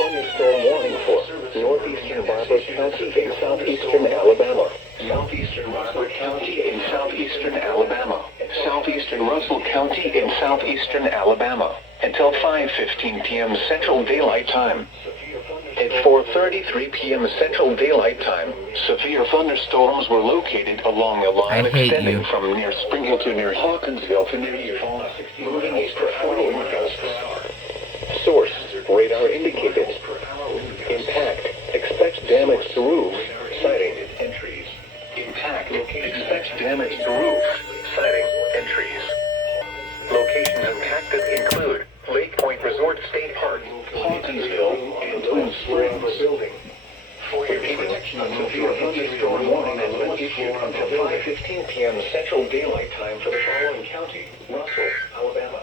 Thunderstorm warning for northeastern Barber County in southeastern Alabama. Southeastern Russell County in southeastern Alabama. Southeastern Russell County in southeastern Alabama. Until 5:15 p.m. Central Daylight Time. At 4:33 p.m. Central Daylight Time, severe thunderstorms were located along a line extending from near Spring Hill to near Hawkinsville to near Eufaula, moving east for 41 miles per hour. Source: radar indicated. Impact: expect damage to roof. Sighting entries. Impact: expect damage to roof. Sighting entries. Locations impacted include Lake Point Resort State Park, Hawkinsville, and Twin Springs Building. For your protection, a severe thunderstorm warning has been issued until 5:15 p.m. Central Daylight Time for the following county: Russell, Alabama.